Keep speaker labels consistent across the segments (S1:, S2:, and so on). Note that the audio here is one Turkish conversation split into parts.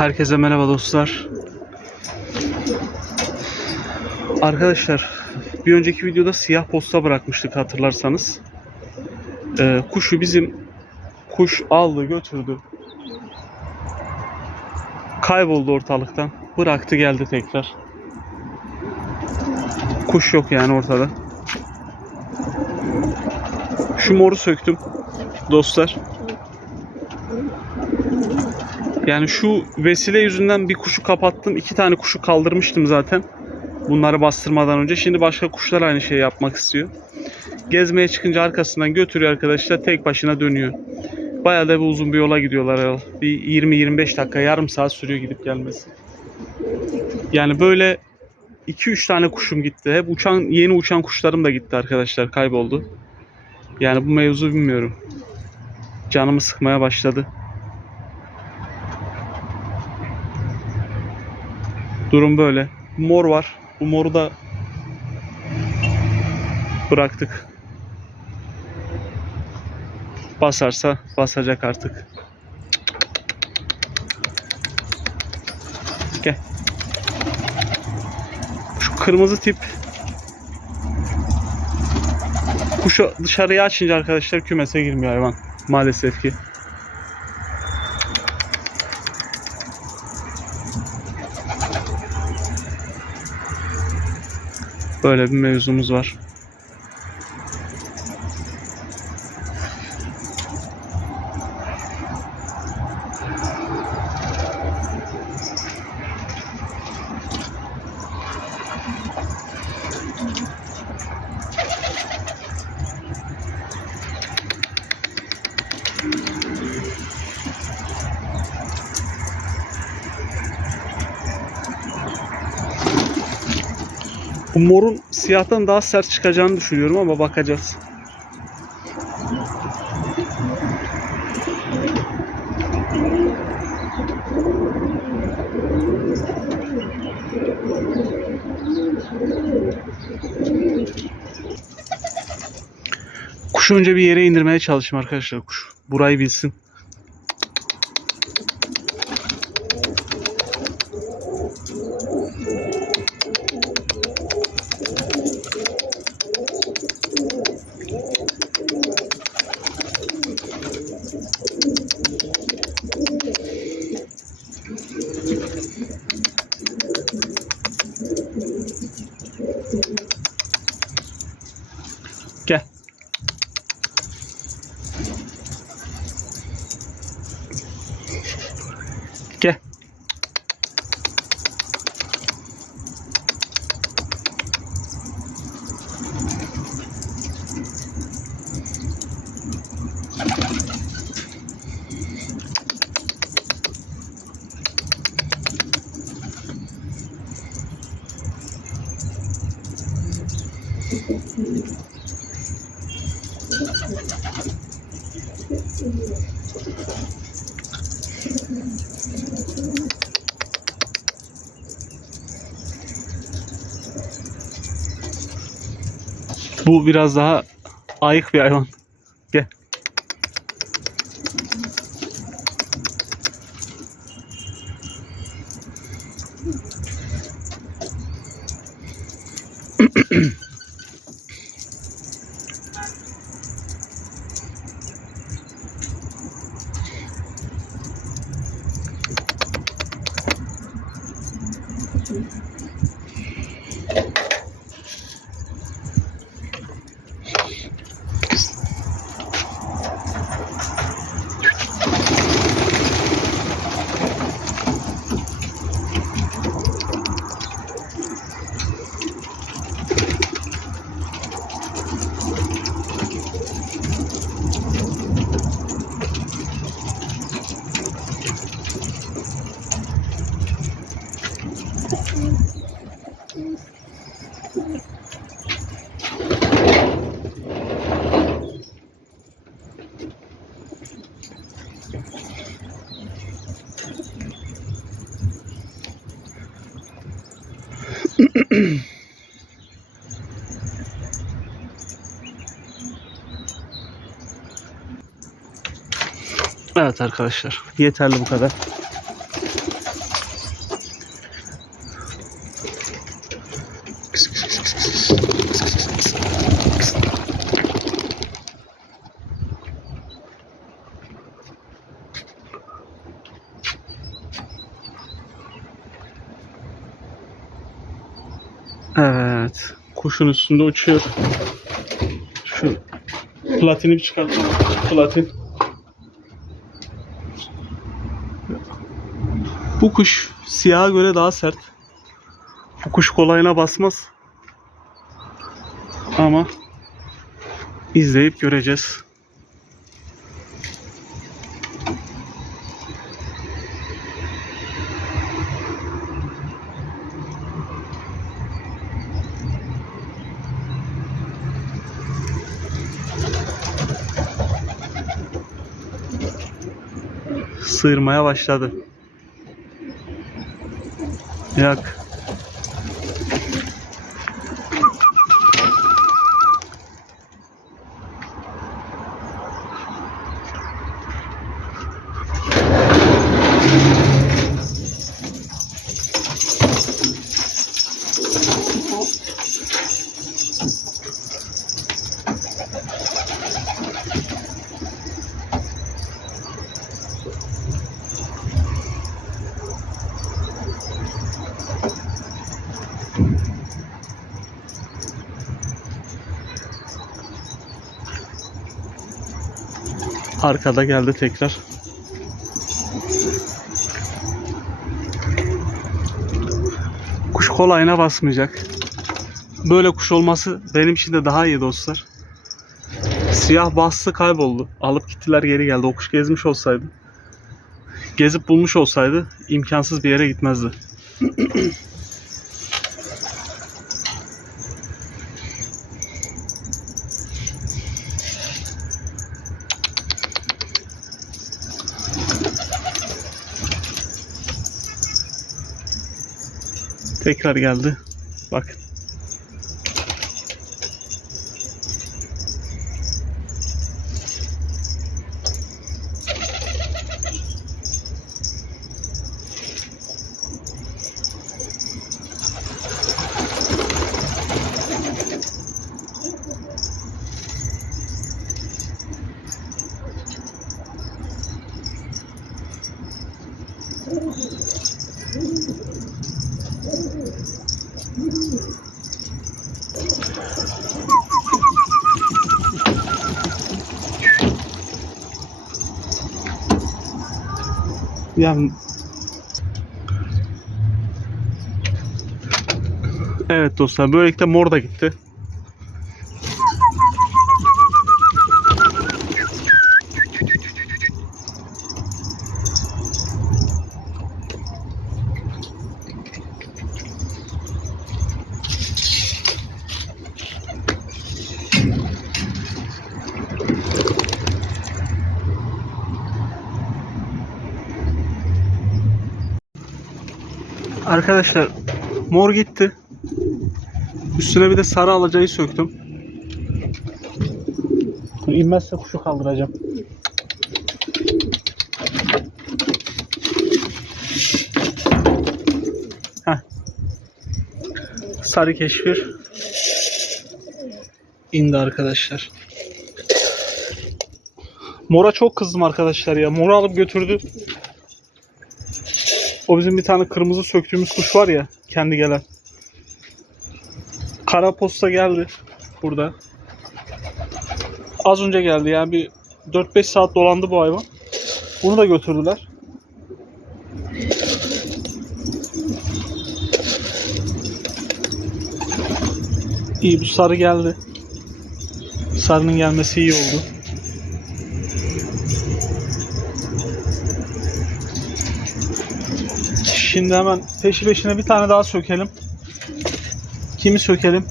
S1: Herkese merhaba dostlar. Arkadaşlar bir önceki videoda siyah posta bırakmıştık hatırlarsanız. Ee, kuşu bizim kuş aldı götürdü. Kayboldu ortalıktan. Bıraktı geldi tekrar. Kuş yok yani ortada. Şu moru söktüm dostlar. Yani şu vesile yüzünden bir kuşu kapattım. iki tane kuşu kaldırmıştım zaten. Bunları bastırmadan önce. Şimdi başka kuşlar aynı şeyi yapmak istiyor. Gezmeye çıkınca arkasından götürüyor arkadaşlar. Tek başına dönüyor. Bayağı da bir uzun bir yola gidiyorlar. Bir 20-25 dakika, yarım saat sürüyor gidip gelmesi. Yani böyle 2-3 tane kuşum gitti. Hep uçan, yeni uçan kuşlarım da gitti arkadaşlar. Kayboldu. Yani bu mevzu bilmiyorum. Canımı sıkmaya başladı. Durum böyle. Mor var. Bu moru da bıraktık. Basarsa basacak artık. Gel. Şu kırmızı tip kuşu dışarıya açınca arkadaşlar kümese girmiyor hayvan. Maalesef ki. Böyle bir mevzumuz var. Bu morun siyahtan daha sert çıkacağını düşünüyorum ama bakacağız. Kuşu önce bir yere indirmeye çalışayım arkadaşlar. Kuş burayı bilsin. Biraz daha ayık bir hayvan. Gel. Arkadaşlar yeterli bu kadar. Evet. Kuşun üstünde uçuyor. Şu platini bir çıkartalım. Platin. Bu kuş siyaha göre daha sert. Bu kuş kolayına basmaz. Ama izleyip göreceğiz. Sıyırmaya başladı. як? Arkada geldi tekrar. Kuş kolayına basmayacak. Böyle kuş olması benim için de daha iyi dostlar. Siyah bastı kayboldu. Alıp gittiler geri geldi. O kuş gezmiş olsaydı. Gezip bulmuş olsaydı imkansız bir yere gitmezdi. Tekrar geldi. Bak. Yani Evet dostlar böylelikle mor da gitti. Arkadaşlar mor gitti. Üstüne bir de sarı alacayı söktüm. İnmezse kuşu kaldıracağım. Heh. Sarı keşfir indi arkadaşlar. Mora çok kızdım arkadaşlar ya. Mora alıp götürdü. O bizim bir tane kırmızı söktüğümüz kuş var ya kendi gelen. Kara posta geldi burada. Az önce geldi yani bir 4-5 saat dolandı bu hayvan. Bunu da götürdüler. İyi bu sarı geldi. Sarının gelmesi iyi oldu. Şimdi hemen peşi peşine bir tane daha sökelim. Kimi sökelim?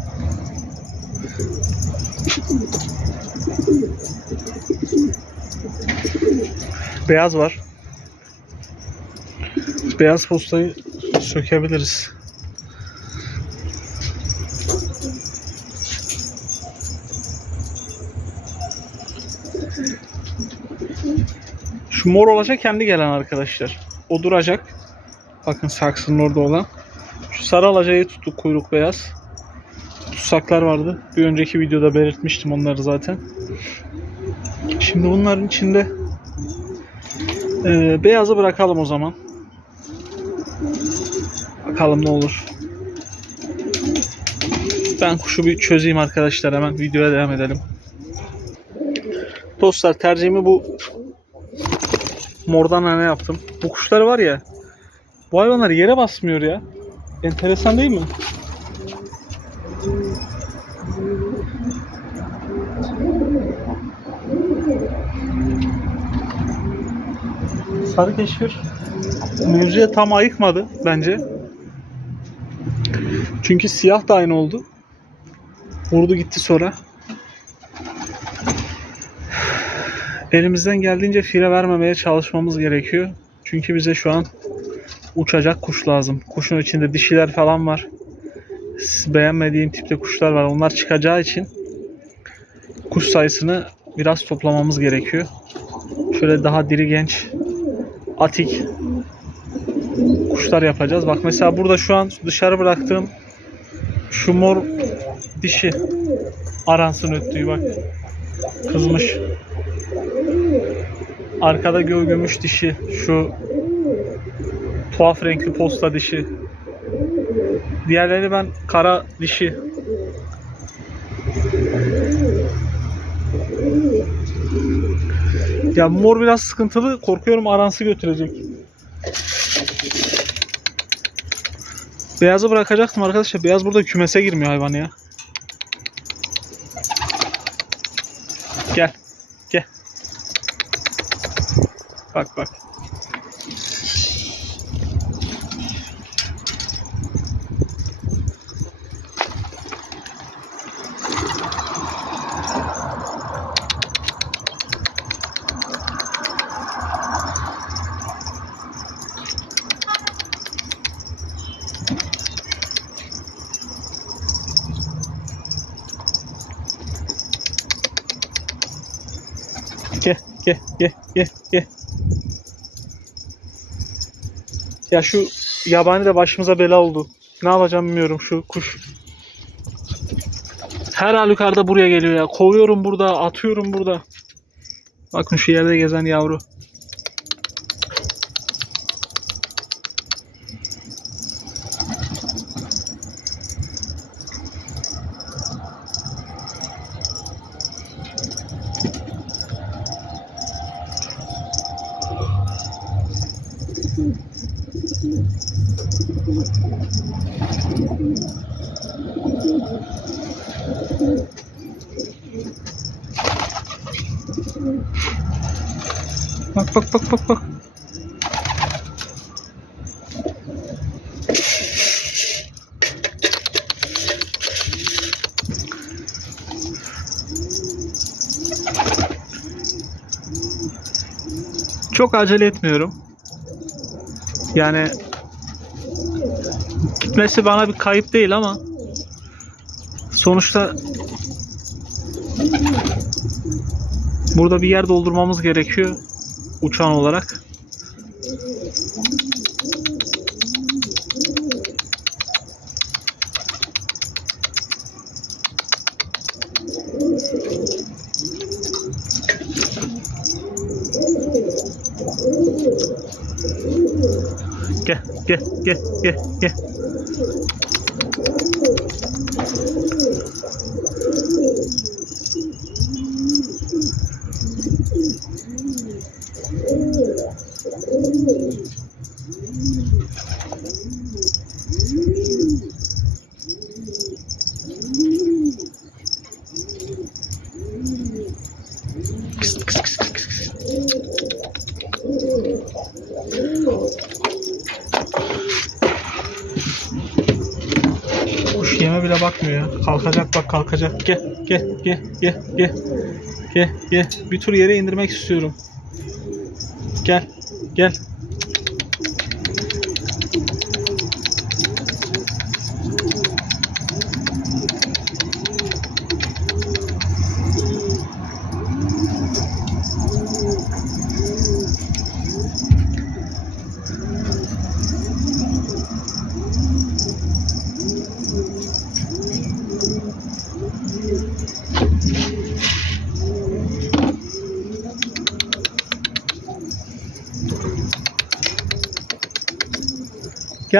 S1: Beyaz var. Beyaz postayı sökebiliriz. Şu mor olacak kendi gelen arkadaşlar. O duracak. Bakın saksının orada olan. Şu sarı alacayı tuttuk kuyruk beyaz. Tutsaklar vardı. Bir önceki videoda belirtmiştim onları zaten. Şimdi bunların içinde e, beyazı bırakalım o zaman. Bakalım ne olur. Ben kuşu bir çözeyim arkadaşlar hemen videoya devam edelim. Dostlar tercihimi bu mordan ne yaptım. Bu kuşlar var ya bu hayvanlar yere basmıyor ya. Enteresan değil mi? Sarı keşfir mevzuya tam ayıkmadı bence. Çünkü siyah da aynı oldu. Vurdu gitti sonra. Elimizden geldiğince fire vermemeye çalışmamız gerekiyor. Çünkü bize şu an uçacak kuş lazım. Kuşun içinde dişiler falan var. Beğenmediğim tipte kuşlar var. Onlar çıkacağı için kuş sayısını biraz toplamamız gerekiyor. Şöyle daha diri genç atik kuşlar yapacağız. Bak mesela burada şu an dışarı bıraktığım şu mor dişi aransın öttüğü bak. Kızmış. Arkada göğ gümüş dişi. Şu tuhaf renkli posta dişi. Diğerleri ben kara dişi. Ya mor biraz sıkıntılı. Korkuyorum aransı götürecek. Beyazı bırakacaktım arkadaşlar. Beyaz burada kümese girmiyor hayvan ya. Gel. Gel. Bak bak. Gel, gel, gel, gel, gel. Ya şu yabani de başımıza bela oldu. Ne yapacağım bilmiyorum şu kuş. Her halükarda buraya geliyor ya. Kovuyorum burada, atıyorum burada. Bakın şu yerde gezen yavru. Bak bak bak bak bak. Çok acele etmiyorum. Yani gitmesi bana bir kayıp değil ama sonuçta burada bir yer doldurmamız gerekiyor uçan olarak. Gel, gel, gel, gel, gel. Kuş yeme bile bakmıyor ya. Kalkacak. Gel gel gel gel gel. Gel gel. Bir tur yere indirmek istiyorum. Gel gel.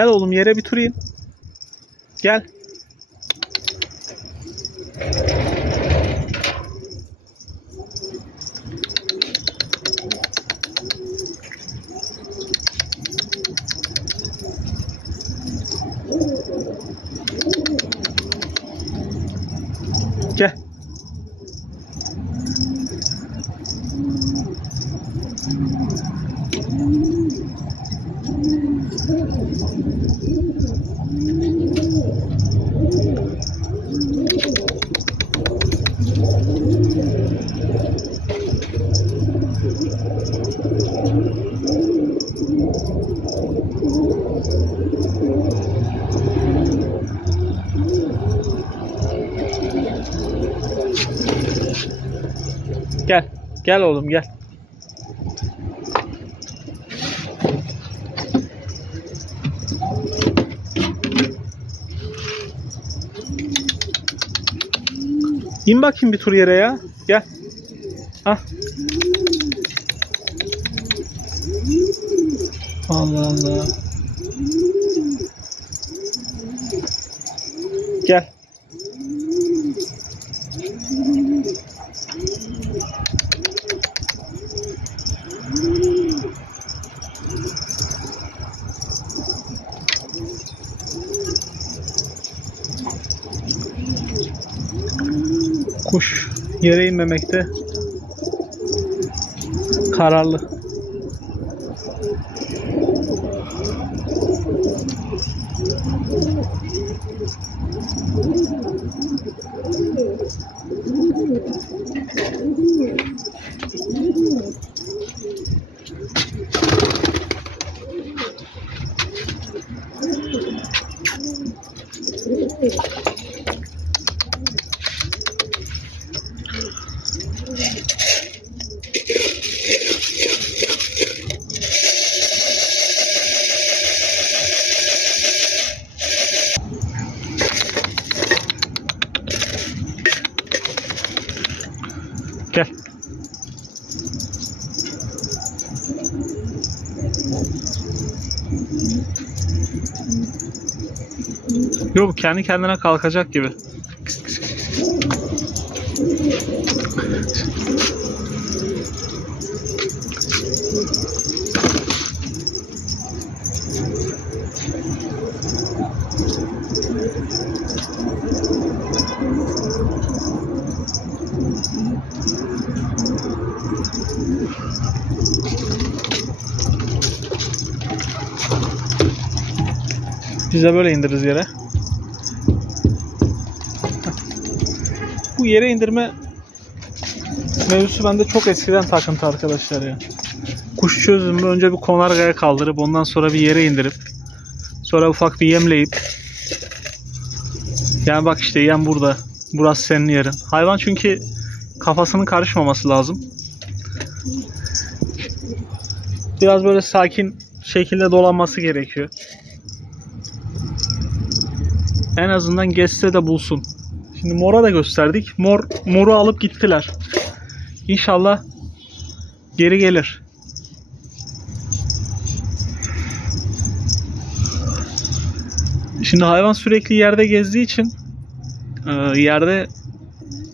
S1: Gel oğlum yere bir tur in. Gel. Gel. Gel oğlum gel. İn bakayım bir tur yere ya. Gel. Ah. Allah Allah. Gel. Kuş yere inmemekte kararlı. Yok kendi kendine kalkacak gibi. Biz de böyle indiririz yere. Yere indirme mevzusu bende çok eskiden takıntı arkadaşlar ya. Kuş çözümü önce bir konargaya kaldırıp ondan sonra bir yere indirip sonra ufak bir yemleyip yani bak işte yem burada. Burası senin yerin. Hayvan çünkü kafasının karışmaması lazım. Biraz böyle sakin şekilde dolanması gerekiyor. En azından geçse de bulsun. Şimdi mora da gösterdik. Mor moru alıp gittiler. İnşallah geri gelir. Şimdi hayvan sürekli yerde gezdiği için e, yerde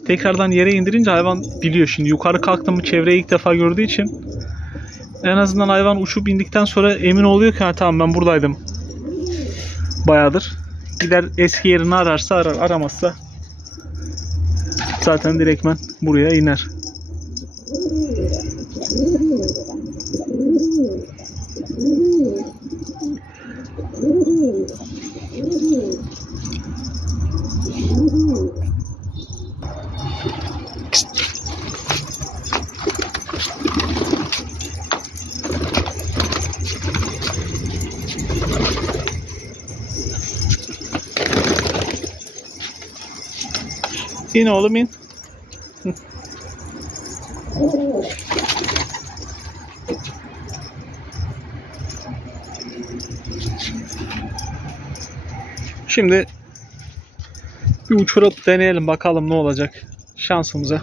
S1: tekrardan yere indirince hayvan biliyor. Şimdi yukarı kalktım mı çevreyi ilk defa gördüğü için en azından hayvan uçup indikten sonra emin oluyor ki tamam ben buradaydım. Bayağıdır. Gider eski yerini ararsa arar, aramazsa zaten direktmen buraya iner. İn oğlum in. Şimdi bir uçurup deneyelim bakalım ne olacak şansımıza.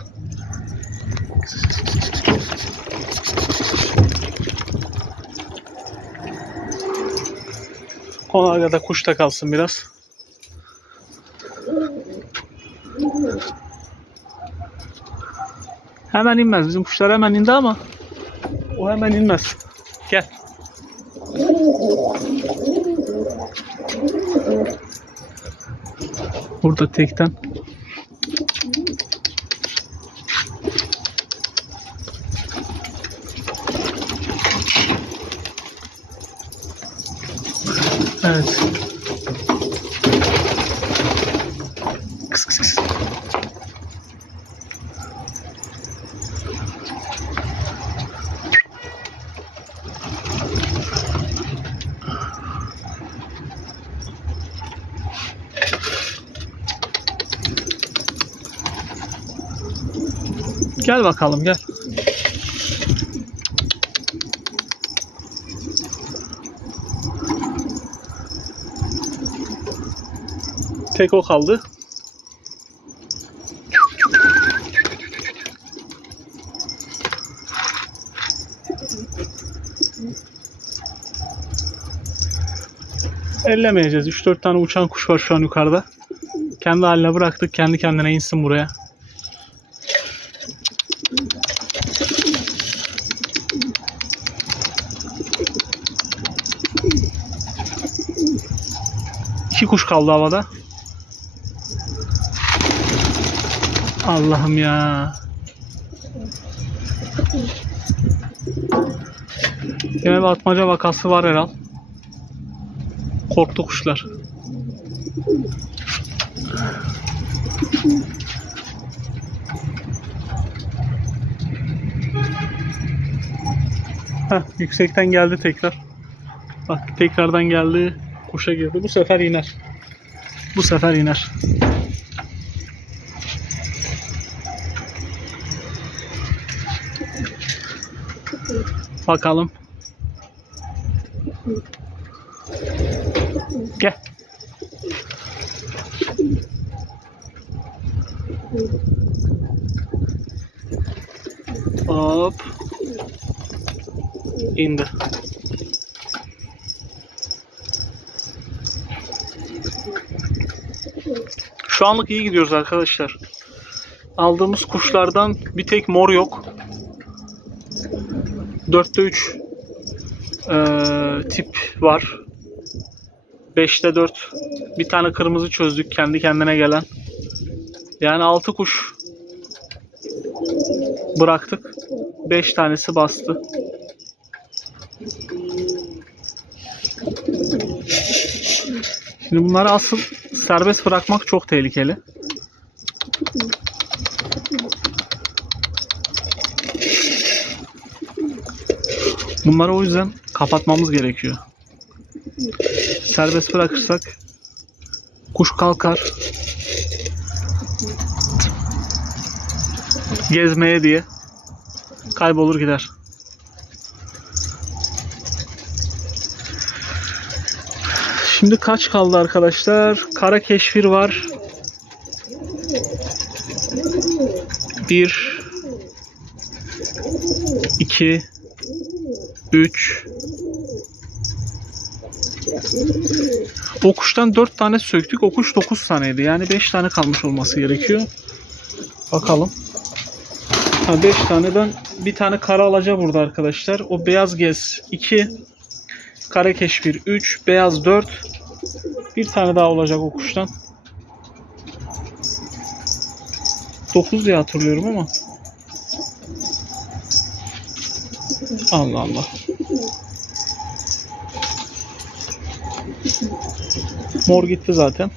S1: Konargada kuş da kalsın biraz. Hemen inmez. Bizim kuşlar hemen indi ama o hemen inmez. Gel. Burada tekten. Evet. Gel bakalım gel. Tek o kaldı. Ellemeyeceğiz. 3-4 tane uçan kuş var şu an yukarıda. Kendi haline bıraktık. Kendi kendine insin buraya. İki kuş kaldı havada. Allah'ım ya. Yine bir atmaca vakası var herhal. Korktu kuşlar. Heh, yüksekten geldi tekrar. Bak tekrardan geldi. Kuşa girdi. Bu sefer iner. Bu sefer iner. Bakalım. Gel. Hop. İndi. Şu anlık iyi gidiyoruz arkadaşlar. Aldığımız kuşlardan bir tek mor yok. 4'te 3 eee, tip var. 5'te 4 bir tane kırmızı çözdük kendi kendine gelen. Yani 6 kuş bıraktık. 5 tanesi bastı. Şimdi bunları asıl serbest bırakmak çok tehlikeli. Bunları o yüzden kapatmamız gerekiyor. Serbest bırakırsak kuş kalkar. Gezmeye diye kaybolur gider. Şimdi kaç kaldı arkadaşlar? Kara keşfir var. Bir, iki, üç. O kuştan dört tane söktük. O kuş dokuz taneydi. Yani beş tane kalmış olması gerekiyor. Bakalım. Ha, beş taneden bir tane kara alaca burada arkadaşlar. O beyaz gez 2, kara keşfir 3, beyaz 4. Bir tane daha olacak o kuştan. 9 diye hatırlıyorum ama. Allah Allah. Mor gitti zaten.